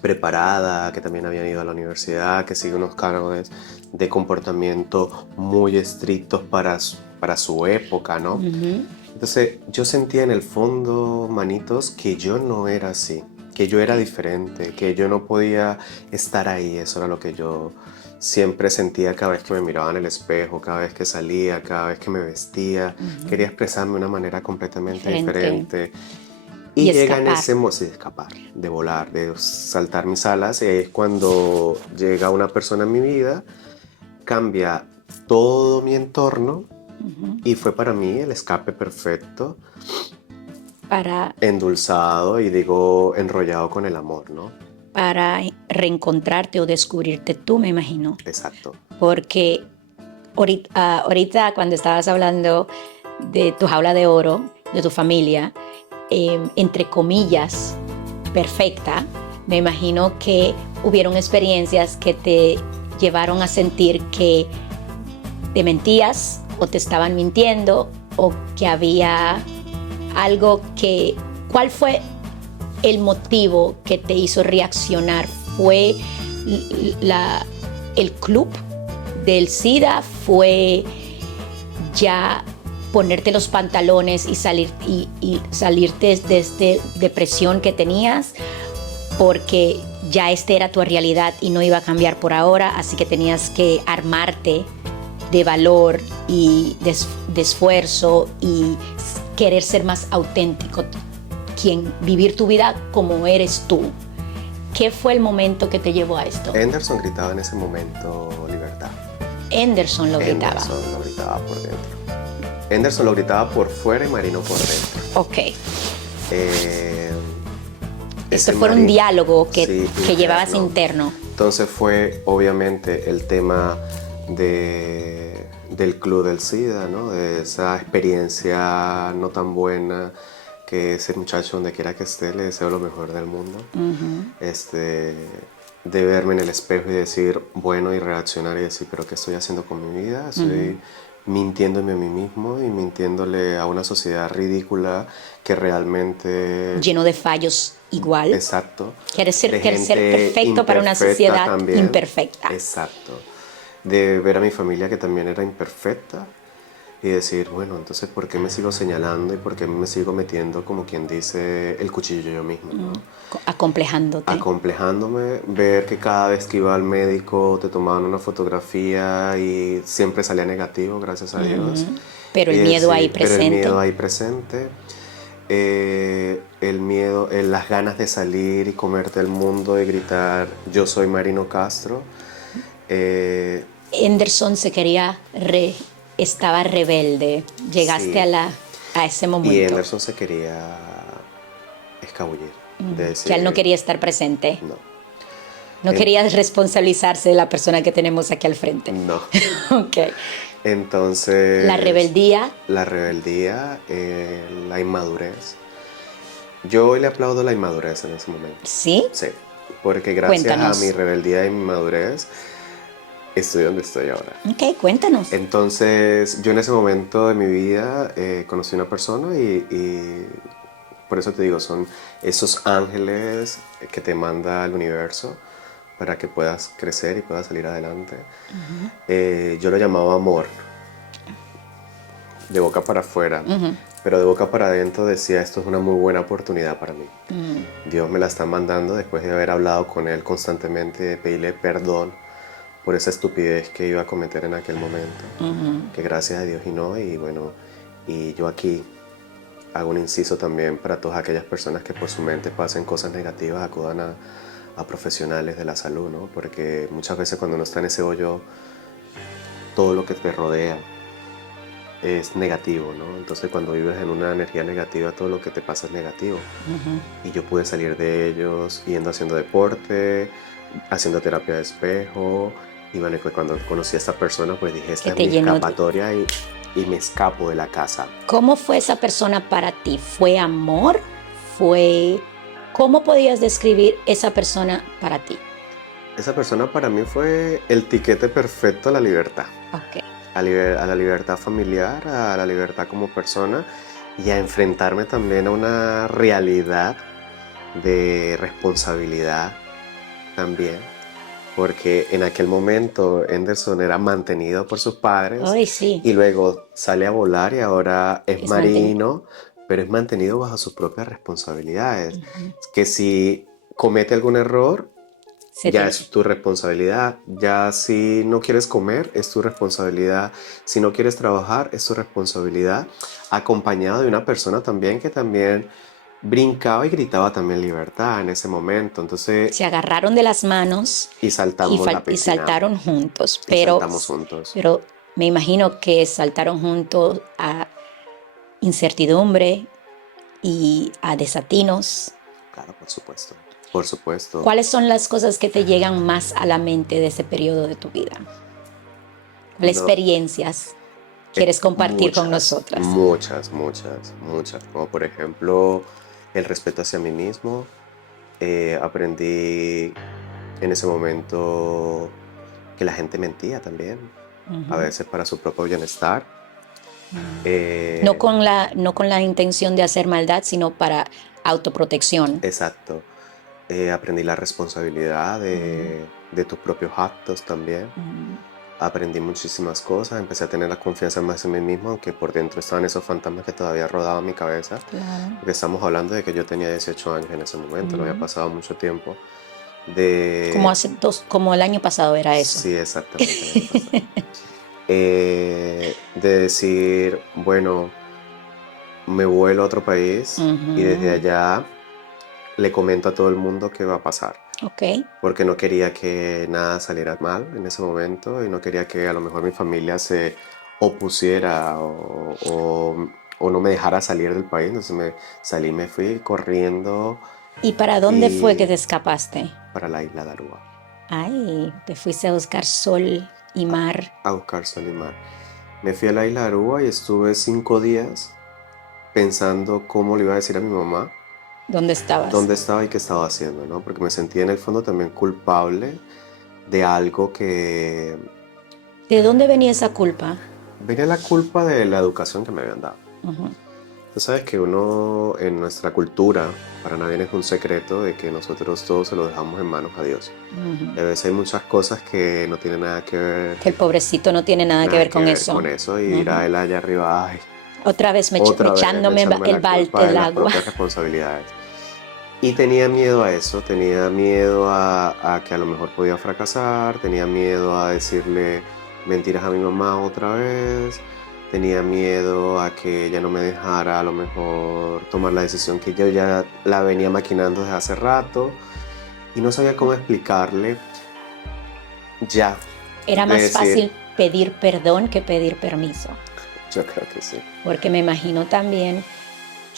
preparada, que también habían ido a la universidad, que sigue unos cánones de comportamiento muy estrictos para su época, ¿no? Ujú. Entonces yo sentía en el fondo, manitos, que yo no era así, que yo era diferente, que yo no podía estar ahí. Eso era lo que yo siempre sentía cada vez que me miraba en el espejo, cada vez que salía, cada vez que me vestía. Quería expresarme de una manera completamente diferente. Y llega en ese momento de escapar, de volar, de saltar mis alas, y ahí es cuando llega una persona en mi vida, cambia todo mi entorno. Y fue para mí el escape perfecto, Para endulzado y digo enrollado con el amor, ¿no? para reencontrarte o descubrirte tú, me imagino. Exacto. Porque ahorita cuando estabas hablando de tu jaula de oro, de tu familia, entre comillas, perfecta, me imagino que hubieron experiencias que te llevaron a sentir que te mentías o te estaban mintiendo o que había algo que... ¿Cuál fue el motivo que te hizo reaccionar? ¿Fue el club del SIDA? ¿Fue ya ponerte los pantalones y salirte de esta depresión que tenías? Porque ya esta era tu realidad y no iba a cambiar por ahora, así que tenías que armarte de valor y de esfuerzo y querer ser más auténtico, vivir tu vida como eres tú. ¿Qué fue el momento que te llevó a esto? Anderson gritaba en ese momento libertad. Anderson lo gritaba. Anderson lo gritaba por dentro. Anderson lo gritaba por fuera y Marino por dentro. Ok. Ese fue un diálogo que interno. Llevabas interno. Entonces fue obviamente el tema del club del SIDA, ¿no? De esa experiencia no tan buena, que ese muchacho donde quiera que esté le deseo lo mejor del mundo. De verme en el espejo y decir, bueno, y reaccionar y decir, pero ¿qué estoy haciendo con mi vida? Estoy mintiéndome a mí mismo y mintiéndole a una sociedad ridícula que realmente... lleno de fallos igual. Exacto. Quieres ser perfecto para una sociedad también imperfecta. Exacto. De ver a mi familia que también era imperfecta y decir, bueno, entonces ¿por qué me sigo señalando y por qué me sigo metiendo, como quien dice, el cuchillo yo mismo, ¿no? Acomplejándote. Acomplejándome, ver que cada vez que iba al médico te tomaban una fotografía y siempre salía negativo, gracias a Dios. Pero el miedo ahí presente. Pero el miedo ahí presente. El miedo, las ganas de salir y comerte el mundo y gritar, yo soy Marino Castro. Anderson estaba rebelde. Llegaste Sí. a ese momento. Y Anderson se quería escabullir. De decir, Que él no quería estar presente. No. No quería responsabilizarse de la persona que tenemos aquí al frente. No. Ok. Entonces... La rebeldía. La rebeldía, la inmadurez. Yo hoy le aplaudo la inmadurez en ese momento. ¿Sí? Sí. Porque gracias Cuéntanos. a mi rebeldía y mi inmadurez estoy donde estoy ahora. Ok, cuéntanos. Entonces, yo en ese momento de mi vida conocí una persona y por eso te digo, son esos ángeles que te manda el universo para que puedas crecer y puedas salir adelante. Yo lo llamaba amor. de boca para afuera, Ujú, pero de boca para adentro decía, esto es una muy buena oportunidad para mí. ujú, Dios me la está mandando después de haber hablado con Él constantemente, de pedirle perdón por esa estupidez que iba a cometer en aquel momento. ujú. Que gracias a Dios y no, y bueno, y yo aquí hago un inciso también para todas aquellas personas que por su mente pasen cosas negativas, acudan a profesionales de la salud, ¿no? Porque muchas veces cuando uno está en ese hoyo, todo lo que te rodea es negativo, ¿no? Entonces cuando vives en una energía negativa, todo lo que te pasa es negativo. Y yo pude salir de ellos yendo haciendo deporte, haciendo terapia de espejo. Y bueno, y pues cuando conocí a esta persona, pues dije, Que esta es te mi llenó de... escapatoria y me escapo de la casa. ¿Cómo fue esa persona para ti? ¿Fue amor? ¿Fue... ¿Cómo podías describir esa persona para ti? Esa persona para mí fue el tiquete perfecto a la libertad. Ok. A la libertad familiar, a la libertad como persona y a enfrentarme también a una realidad de responsabilidad también. Porque en aquel momento Henderson era mantenido por sus padres Ay, sí, y luego sale a volar y ahora es es mantenido. marino, pero es mantenido bajo sus propias responsabilidades. Que si comete algún error, Se ya te... es tu responsabilidad. Ya si no quieres comer, es tu responsabilidad. Si no quieres trabajar, es tu responsabilidad. Acompañado de una persona también que también brincaba y gritaba también libertad en ese momento. Entonces, Se agarraron de las manos y saltamos la y piscina saltaron juntos, y saltamos juntos. pero me imagino que saltaron juntos a incertidumbre y a desatinos. Claro, por supuesto. Por supuesto. ¿Cuáles son las cosas que te llegan más a la mente de ese periodo de tu vida? ¿Cuáles Cuando experiencias quieres compartir con muchas, nosotras? muchas, muchas, muchas. Como por ejemplo, el respeto hacia mí mismo. Aprendí en ese momento que la gente mentía también, a Ujú. veces para su propio bienestar. No Eh, con no con la intención de hacer maldad, sino para autoprotección. exacto. Aprendí la responsabilidad Mm, de tus propios actos también. mm, Aprendí muchísimas cosas, empecé a tener la confianza más en mí mismo, aunque por dentro estaban esos fantasmas que todavía rodaban mi cabeza. claro. Porque estamos hablando de que yo tenía 18 años en ese momento, no había Mm. pasado mucho tiempo. Como De... hace dos, como el año pasado era eso. Sí, exactamente el año pasado. De decir, bueno, me vuelo a otro país y desde Ujú. allá le comento a todo el mundo qué va a pasar. Ok. Porque no quería que nada saliera mal en ese momento y no quería que a lo mejor mi familia se opusiera o no me dejara salir del país. Entonces me salí, me fui corriendo ¿Y para dónde fue que y te escapaste? para la isla de Aruba Ay, te fuiste a buscar sol y mar. a buscar sol y mar. Me fui a la isla de Aruba y estuve 5 días pensando cómo le iba a decir a mi mamá ¿Dónde estabas? dónde estaba y qué estaba haciendo, ¿no? Porque me sentía en el fondo también culpable de algo que ¿De dónde venía esa culpa? venía la culpa de la educación que me habían dado. Ujú, Tú sabes que uno en nuestra cultura, para nadie es un secreto de que nosotros todos se lo dejamos en manos a Dios. ujú. Y a veces hay muchas cosas que no tienen Que el pobrecito no tiene nada que ver con con eso. eso y irá Ujú. él allá arriba, ay, Otra vez otra vez echándome echándome el la culpa balde de del las agua. propias responsabilidades. Y tenía miedo a eso, tenía miedo a que a lo mejor podía fracasar, tenía miedo a decirle mentiras a mi mamá otra vez, tenía miedo a que ella no me dejara a lo mejor tomar la decisión que yo ya la venía maquinando desde hace rato y no sabía cómo explicarle ya, Era de más decir, fácil pedir perdón que pedir permiso, yo creo que sí. porque me imagino también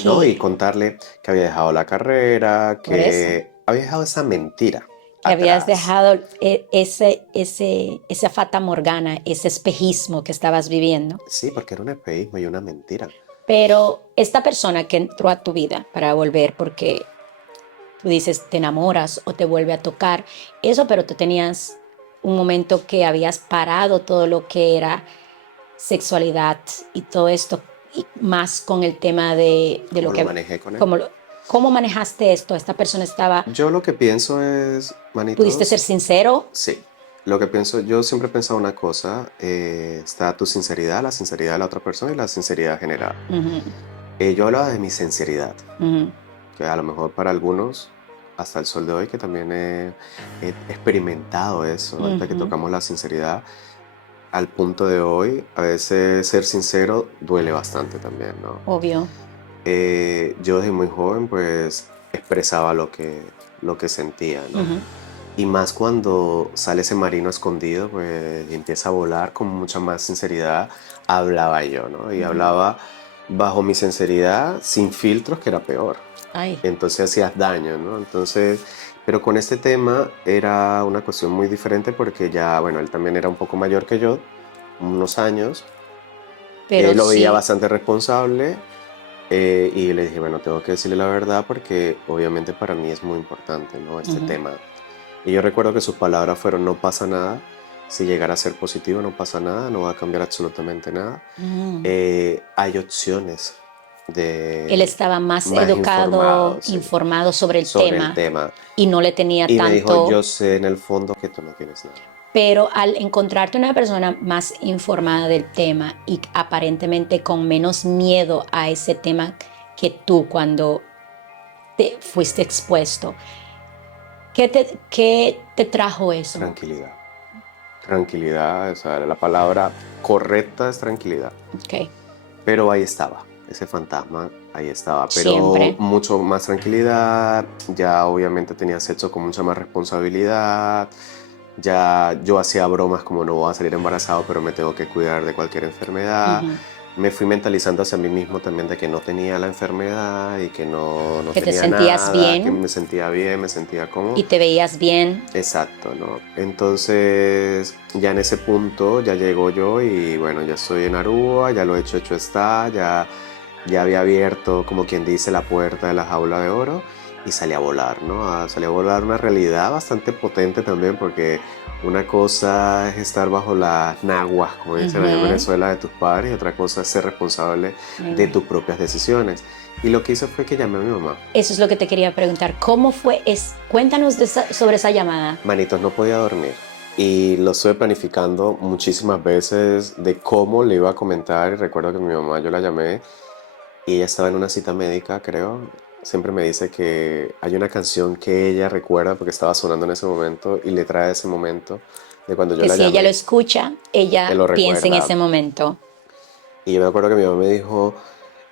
¿No? Y que contarle que había dejado la carrera, por eso, que había dejado esa mentira que habías atrás. dejado esa fata morgana, ese espejismo que estabas viviendo. Sí, porque era un espejismo y una mentira. Pero esta persona que entró a tu vida para volver, porque tú dices, te enamoras o te vuelve a tocar, eso, pero tú tenías un momento que habías parado todo lo que era sexualidad y todo esto, y más con el tema de lo ¿Cómo lo que, manejé con él? cómo, ¿cómo manejaste esto? Esta persona estaba, Yo lo que pienso es, ¿pudiste ser manitos, sincero? sí. lo que pienso, yo siempre he pensado una cosa, está tu sinceridad, la sinceridad de la otra persona y la sinceridad general. Ujú, Yo hablaba de mi sinceridad, ujú, que a lo mejor para algunos, hasta el sol de hoy, que también he experimentado eso, ahorita que ujú, tocamos la sinceridad, al punto de hoy, a veces ser sincero duele bastante también, ¿no? obvio. Yo desde muy joven, pues, expresaba lo que sentía, ¿no? Ujú, Y más cuando sale ese marino escondido, pues, y empieza a volar con mucha más sinceridad, hablaba yo, ¿no? Y ujú. hablaba bajo mi sinceridad, sin filtros, que era peor. Ay, Entonces hacías daño, ¿no? Entonces, pero con este tema era una cuestión muy diferente porque ya, bueno, él también era un poco mayor que yo, unos años. pero Lo veía sí. bastante responsable y le dije, bueno, tengo que decirle la verdad porque obviamente para mí es muy importante, ¿no? Este Ujú, tema. Y yo recuerdo que sus palabras fueron, no pasa nada, si llegara a ser positivo no pasa nada, no va a cambiar absolutamente nada. mm. Hay opciones Él de estaba más más educado, informados, sí, informado sobre el sobre el tema tema. y no le tenía Y me dijo, tanto, yo sé en el fondo que tú no tienes nada. pero al encontrarte una persona más informada del tema y aparentemente con menos miedo a ese tema que tú cuando te fuiste expuesto, qué te trajo eso? Tranquilidad. Tranquilidad, o sea, la palabra correcta es tranquilidad. Ok, Pero ahí estaba, ese fantasma, ahí estaba. Pero siempre. mucho más tranquilidad, ya obviamente tenía sexo con mucha más responsabilidad. Ya yo hacía bromas como no voy a salir embarazado, pero me tengo que cuidar de cualquier enfermedad. Ujú. Me fui mentalizando hacia mí mismo también de que no tenía la enfermedad y que no Que te tenía sentías nada, que bien me sentía bien, me sentía cómodo. y te veías bien. Exacto, ¿no? Entonces, ya en ese punto ya llego yo y bueno, ya estoy en Aruba, ya lo hecho está, ya había abierto, como quien dice, la puerta de la jaula de oro y salí a volar, ¿no? Salí a volar una realidad bastante potente también porque una cosa es estar bajo las naguas, como dicen allá en Ujú, Venezuela, de tus padres y otra cosa es ser responsable me de tus imagino. propias decisiones. Y lo que hice fue que llamé a mi mamá. Eso es lo que te quería preguntar. ¿Cómo fue? Cuéntanos sobre esa llamada. Manitos, no podía dormir. Y lo estuve planificando muchísimas veces de cómo le iba a comentar. Y recuerdo que mi mamá, yo la llamé y ella estaba en una cita médica, creo. Siempre me dice que hay una canción que ella recuerda porque estaba sonando en ese momento y le trae ese momento de cuando yo Que la si ella lo llamé, escucha, que ella lo piensa en recuerda. ese momento. Y yo me acuerdo que mi mamá me dijo,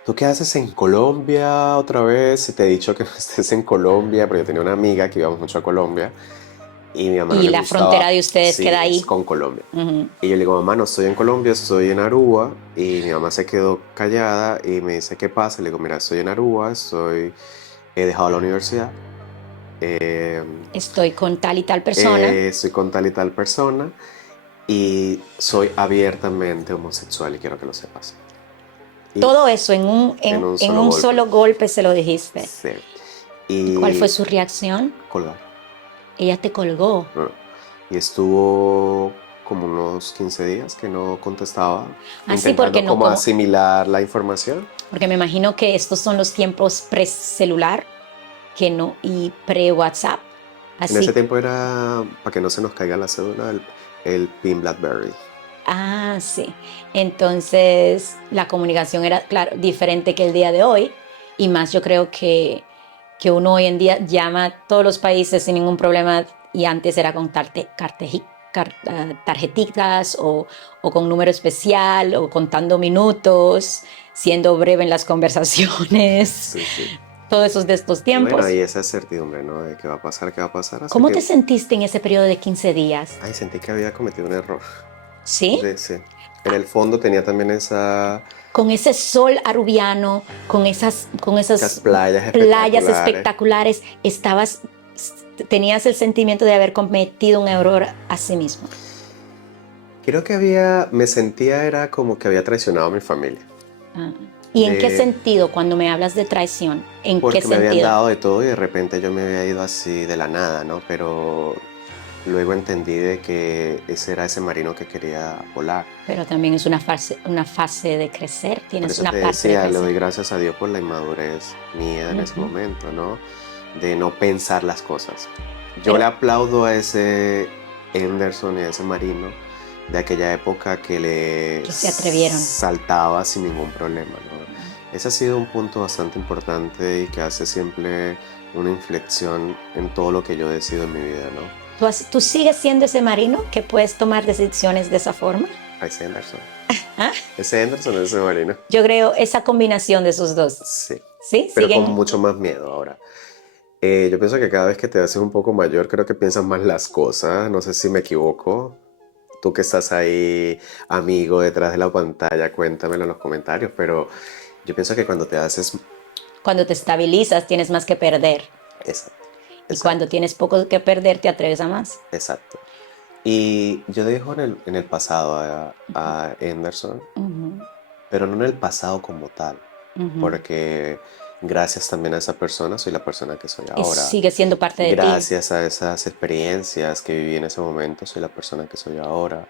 ¿tú qué haces en Colombia otra vez? Si te he dicho que no estés en Colombia, porque yo tenía una amiga que íbamos mucho a Colombia. Y mi mamá no Y le la frontera gustaba, de ustedes sí, queda es ahí. con Colombia. Ujú. Y yo le digo, mamá, no estoy en Colombia, estoy en Aruba. Y mi mamá se quedó callada y me dice, ¿qué pasa? Le digo, mira, estoy en Aruba, he dejado la universidad, eh, Estoy con tal y tal persona. estoy con tal y tal persona y soy abiertamente homosexual y quiero que lo sepas. Y Todo eso en un en solo un golpe, solo golpe se lo dijiste. sí. ¿Y cuál fue Y su reacción? colgar. Ella te colgó. ¿No? Y estuvo como unos 15 días que no contestaba, Así porque intentando no como como, asimilar la información. porque me imagino que estos son los tiempos pre-celular que no y pre-WhatsApp. En ese Así, tiempo era, para que no se nos caiga la cédula, el PIN BlackBerry. sí. Entonces, la comunicación era, claro, diferente que el día de hoy. Y más yo creo que uno hoy en día llama a todos los países sin ningún problema y antes era con tarjetitas o con número especial o contando minutos, siendo breve en las conversaciones, Sí, sí. todos esos de estos Y bueno, tiempos. ahí esa certidumbre, ¿no? De qué va a pasar, qué va a pasar. Hasta ¿Cómo te que, sentiste en ese periodo de 15 días? ay, sentí que había cometido un error. ¿Sí? Sí. En el fondo tenía también Con ese sol arubiano, con esas esas playas playas espectaculares. espectaculares, tenías el sentimiento de haber cometido un error a sí mismo. Creo que me sentía, era como que había traicionado a mi familia. Ah. ¿Y en qué De, sentido cuando me hablas de traición? ¿En qué Porque me habían sentido? dado de todo y de repente yo me había ido así de la nada, ¿no? Pero luego entendí de que ese era ese marino que quería volar. Pero también es una fase de crecer, Por tienes eso te una parte de decía, le crecer. doy gracias a Dios por la inmadurez mía en ese Ujú. momento, ¿no? De no pensar las cosas. Yo Pero le aplaudo a ese Anderson y ese Marino de aquella época que le Que se atrevieron. saltaba sin ningún problema, ¿no? Ese ha sido un punto bastante importante y que hace siempre una inflexión en todo lo que yo decido en mi vida, ¿no? ¿Tú sigues siendo ese Marino que puedes tomar decisiones de esa forma? Ese Anderson. ¿Ah? Ese Anderson es ese Marino. Yo creo esa combinación de esos dos. Sí. ¿Sí? Pero ¿Siguen? con mucho más miedo ahora. Yo pienso que cada vez que te haces un poco mayor, creo que piensas más las cosas. No sé si me equivoco. Tú que estás ahí, amigo, detrás de la pantalla, cuéntamelo en los comentarios. Pero yo pienso que cuando te haces... Cuando te estabilizas tienes más que perder. Exacto, Y exacto, cuando tienes poco que perder te atreves a más. exacto. Y yo dejo en el pasado a Anderson, Ujú, pero no en el pasado como tal. ujú. Porque gracias también a esa persona soy la persona que soy Y ahora. sigue siendo parte de ti. Gracias a esas experiencias que viví en ese momento, soy la persona que soy ahora.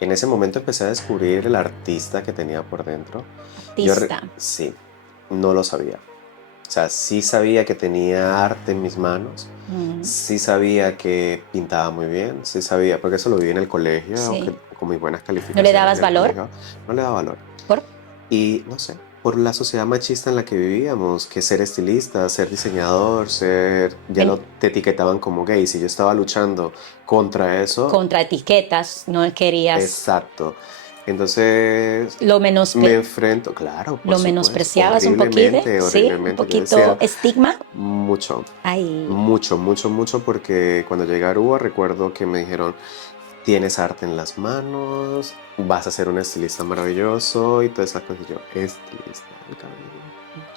En ese momento empecé a descubrir el artista que tenía por dentro. Artista. Sí, no lo sabía. O sea, sí sabía que tenía arte en mis manos, Ujú. sí sabía que pintaba muy bien, sí sabía, porque eso lo viví en el colegio, aunque Sí. con mis buenas ¿No calificaciones le dabas en el valor? colegio, no le daba valor. ¿Por? Y no sé, por la sociedad machista en la que vivíamos, que ser estilista, ser diseñador, ya En- te etiquetaban como gay. Si yo estaba luchando contra eso, Contra etiquetas, no querías. exacto. Entonces Lo, me enfrento, claro, por lo supuesto, menospreciabas un poquito, horriblemente, ¿sí? Un horriblemente. Yo poquito decía estigma. mucho, Ay, mucho, mucho, mucho, porque cuando llegué a Aruba recuerdo que me dijeron, tienes arte en las manos, vas a ser un estilista maravilloso y todas esas cosas. Y yo, estilista del cabello.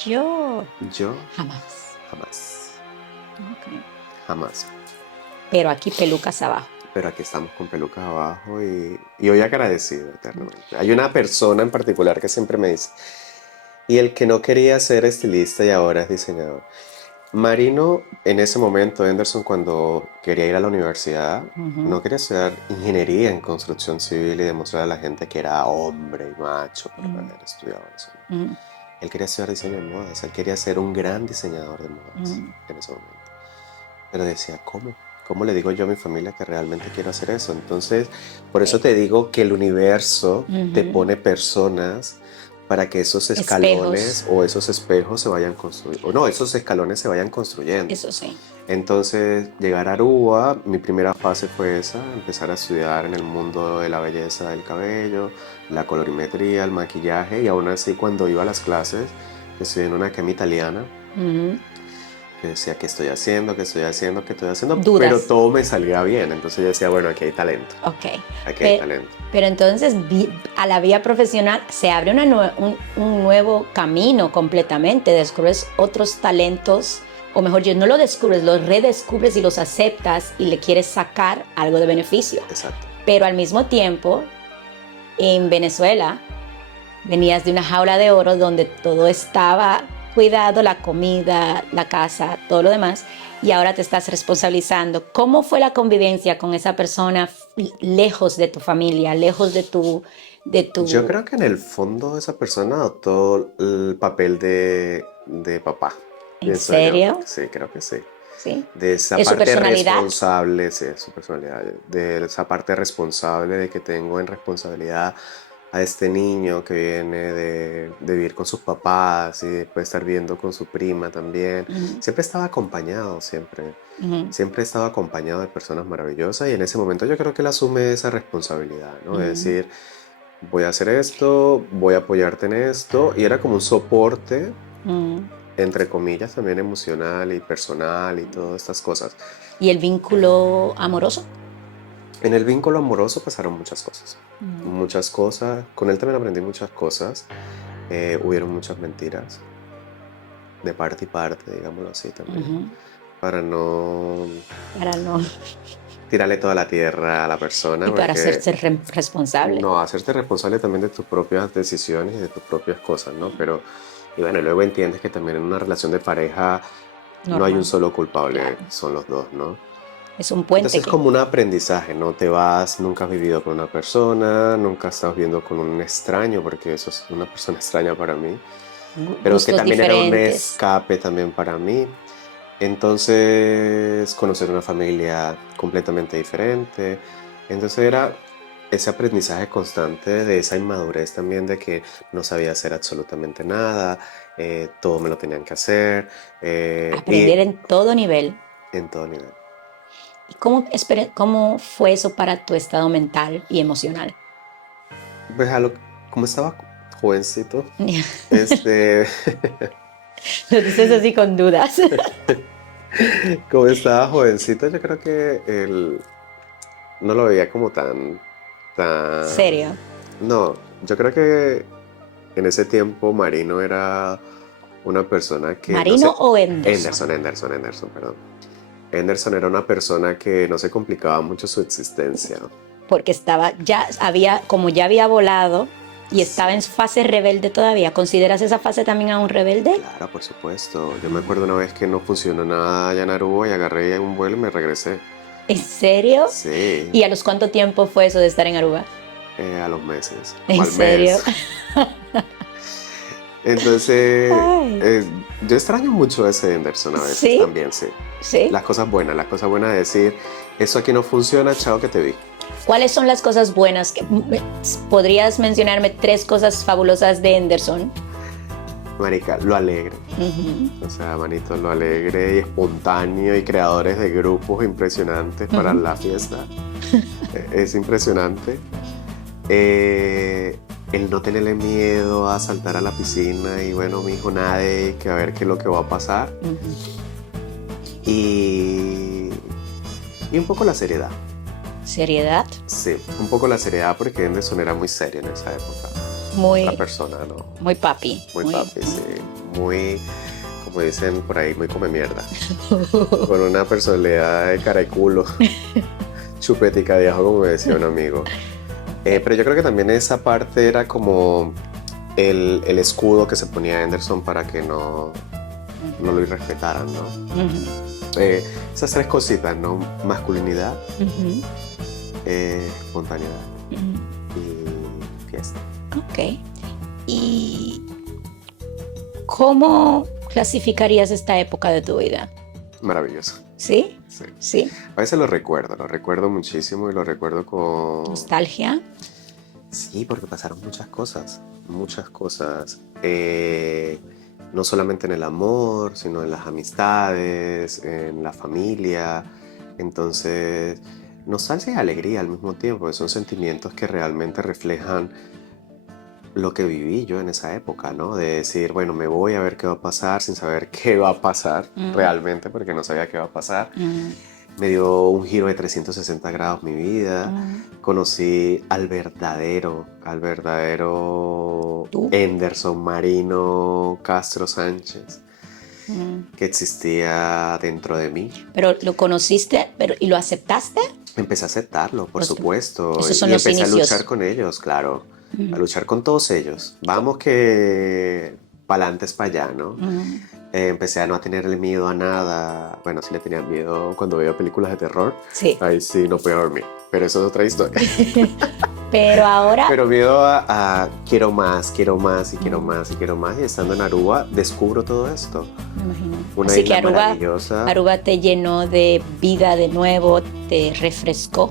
yo Yo jamás. jamás, Ok. jamás. Pero aquí pelucas abajo. Pero aquí estamos con pelucas abajo y hoy agradecido eternamente. Hay una persona en particular que siempre me dice, y el que no quería ser estilista y ahora es diseñador. Marino, en ese momento, Anderson, cuando quería ir a la universidad, Ujú, no quería estudiar ingeniería en construcción civil y demostrar a la gente que era hombre y macho por ujú, haber estudiado eso. ujú, Él quería estudiar diseño de modas, él quería ser un gran diseñador de modas ujú. en ese momento. Pero decía, ¿cómo? ¿Cómo le digo yo a mi familia que realmente quiero hacer eso? Entonces, por eso Eh, te digo que el universo te ujú. pone personas para que esos escalones Espejos, o esos espejos se vayan construyendo, o no, esos escalones se vayan construyendo. eso sí. Entonces, llegar a Aruba, mi primera fase fue esa, empezar a estudiar en el mundo de la belleza del cabello, la colorimetría, el maquillaje, y aún así cuando iba a las clases, estudié en una academia italiana, Ujú. que decía, ¿qué estoy haciendo? ¿Qué estoy haciendo? ¿Qué estoy haciendo? Pero Dudas. todo me salía bien, entonces yo decía, bueno, aquí hay talento, Ok. aquí hay Pe- talento. Pero, entonces a la vía profesional se abre un nuevo camino completamente. Descubres otros talentos, o mejor, yo no lo descubres, los redescubres y los aceptas y le quieres sacar algo de beneficio. Exacto, Pero al mismo tiempo, en Venezuela, venías de una jaula de oro donde todo estaba cuidado, la comida, la casa, todo lo demás, y ahora te estás responsabilizando. ¿Cómo fue la convivencia con esa persona lejos de tu familia, lejos de yo tu, creo que en el fondo esa persona adoptó el papel de papá, ¿en pienso yo, serio? sí, creo que sí. ¿Sí? De esa ¿Es su parte personalidad? responsable, sí, su personalidad, de esa parte responsable de que tengo en responsabilidad a este niño que viene de vivir con sus papás y después estar viviendo con su prima también. Ujú, Siempre estaba acompañado, siempre. ujú, Siempre estaba acompañado de personas maravillosas y en ese momento yo creo que él asume esa responsabilidad, ¿no? De ujú, decir, voy a hacer esto, voy a apoyarte en esto y era como un soporte, ujú. entre comillas, también emocional y personal y todas estas cosas. ¿Y el vínculo amoroso? En el vínculo amoroso pasaron muchas cosas. Ujú, Muchas cosas. Con él también aprendí muchas cosas. Hubieron muchas mentiras. De parte y parte, digámoslo así también. ujú. Para no Para no, tirarle toda la tierra a la persona. y para Porque hacerse responsable. no, hacerte responsable también de tus propias decisiones y de tus propias cosas, ¿no? Pero, y bueno, luego entiendes que también en una relación de pareja no hay un Normal, solo culpable, claro. son los dos, ¿no? Es un puente Entonces es que como un aprendizaje, no te vas, nunca has vivido con una persona, nunca estás viviendo con un extraño, porque eso es una persona extraña para mí, pero que gustos también era un diferentes. escape también para mí. Entonces, conocer una familia completamente diferente. Entonces era ese aprendizaje constante de esa inmadurez también de que no sabía hacer absolutamente nada, todo me lo tenían que hacer Aprender y en todo nivel. en todo nivel. ¿Y cómo fue eso para tu estado mental y emocional? Pues como estaba jovencito, este, Lo dices así con dudas. como estaba jovencito, yo creo que no lo veía como tan, Serio. no, yo creo que en ese tiempo Marino era una persona que no ¿Marino sé, o Henderson? Henderson, perdón. Henderson era una persona que no se complicaba mucho su existencia. Porque como ya había volado y estaba en fase rebelde todavía. ¿Consideras esa fase también a un rebelde? Claro, por supuesto. Yo me acuerdo una vez que no funcionó nada allá en Aruba y agarré un vuelo y me regresé. ¿En serio? Sí, ¿Y a los cuánto tiempo fue eso de estar en Aruba? a los meses, como ¿En al serio? mes. Entonces, Ay, yo extraño mucho a ese Henderson a veces ¿sí? también, sí. ¿Sí? Las cosas buenas de decir, eso aquí no funciona, chao que te vi. ¿Cuáles son las cosas buenas? ¿Podrías mencionarme 3 cosas fabulosas de Henderson? Marica, lo alegre. Ujú, O sea, manito, lo alegre y espontáneo y creadores de grupos impresionantes para ujú. la fiesta. Es impresionante. El no tenerle miedo a saltar a la piscina y bueno, mi hijo nade, que a ver qué es lo que va a pasar. Ujú. Y, y un poco la seriedad. Seriedad. Sí, un poco la seriedad porque Henderson era muy serio en esa época. La Muy, persona, ¿no? muy papi. Muy papi, sí. Muy, como dicen por ahí, muy come mierda. Con una personalidad de cara y culo. Chupetica de ajo, como me decía un amigo. Pero yo creo que también esa parte era como el escudo que se ponía Henderson para que no lo irrespetaran, ¿no? Ujú, Esas 3 cositas, ¿no? Masculinidad, ujú, espontaneidad ujú. y fiesta. Ok. ¿Y cómo clasificarías esta época de tu vida? Maravilloso. ¿Sí? Sí. ¿Sí? A veces lo recuerdo muchísimo y lo recuerdo con... ¿Nostalgia? Sí, porque pasaron muchas cosas. No solamente en el amor, sino en las amistades, en la familia. Entonces, nostalgia y alegría al mismo tiempo, que son sentimientos que realmente reflejan lo que viví yo en esa época, ¿no? De decir, bueno, me voy a ver qué va a pasar sin saber qué va a pasar Mm, realmente, porque no sabía qué va a pasar. mm, Me dio un giro de 360 grados mi vida. mm. Conocí al verdadero ¿Tú? Henderson Marino Castro Sánchez Mm. que existía dentro de mí. ¿Pero lo conociste y lo aceptaste? Empecé a aceptarlo, por Los- supuesto, Esos son y los empecé a luchar inicios. con ellos, claro, a Mm, luchar con todos ellos. Vamos que pa'lante es para allá, ¿no? mm. Empecé a no tenerle miedo a nada. Bueno, sí le tenía miedo cuando veía películas de terror. Sí. Ahí sí no podía dormir. Pero eso es otra historia. Pero ahora, Pero miedo a quiero más, quiero más y quiero Mm. más y quiero más. Y estando en Aruba descubro todo esto. me imagino. Una Así que isla maravillosa. Aruba te llenó de vida de nuevo, te refrescó.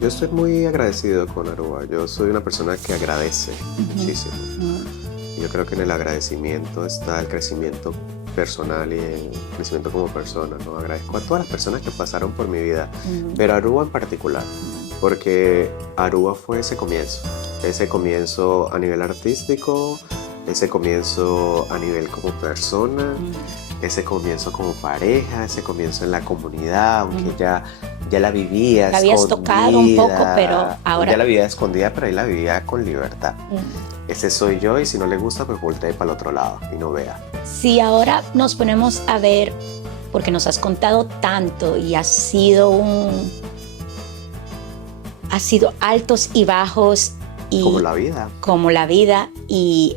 Yo estoy muy agradecido con Aruba. Yo soy una persona que agradece muchísimo. Mm, Yo creo que en el agradecimiento está el crecimiento personal y el crecimiento como persona, ¿no? Agradezco a todas las personas que pasaron por mi vida, mm, pero a Aruba en particular, porque Aruba fue ese comienzo a nivel artístico, ese comienzo a nivel como persona, mm. ese comienzo como pareja, ese comienzo en la comunidad, aunque Mm. ya la vivía La habías tocado un poco, pero ahora- ya la vivía escondida, pero ahí la vivía con libertad. Mm. Ese soy yo y si no le gusta, pues voltee para el otro lado y no vea. Si ahora nos ponemos a ver, porque nos has contado tanto y ha sido altos y bajos y Como la vida. como la vida y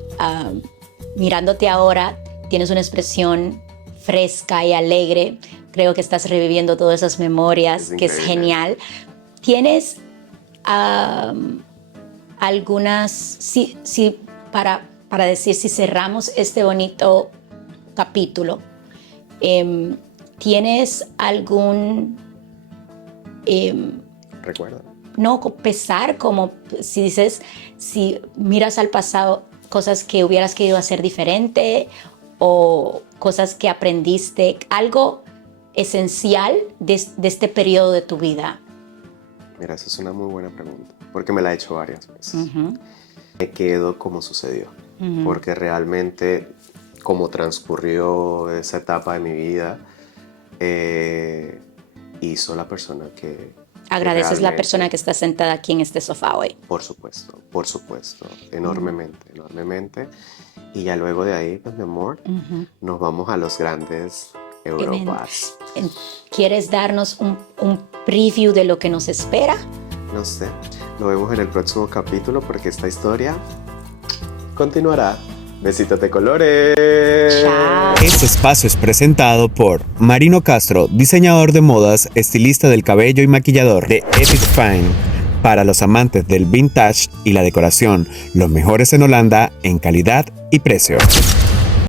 mirándote ahora tienes una expresión fresca y alegre. Creo que estás reviviendo todas esas memorias, Es que es increíble. genial. ¿Tienes algunas, para decir si cerramos este bonito capítulo, ¿tienes algún Recuerda. no pesar, como si dices, si miras al pasado, cosas que hubieras querido hacer diferente o cosas que aprendiste, algo esencial de este periodo de tu vida? Mira, esa es una muy buena pregunta, porque me la he hecho varias veces. Me quedo como sucedió, porque realmente como transcurrió esa etapa de mi vida, hizo la persona que Agradeces la realmente, persona que está sentada aquí en este sofá hoy. por supuesto, enormemente, enormemente. Y ya luego de ahí, pues mi amor, nos vamos a los grandes Europas. ¿Quieres darnos un preview de lo que nos espera? No sé, lo vemos en el próximo capítulo porque esta historia continuará. Besitos de colores. Chao. Este espacio es presentado por Marino Castro, diseñador de modas, estilista del cabello y maquillador de Epic Fine. Para los amantes del vintage y la decoración, los mejores en Holanda en calidad y precio.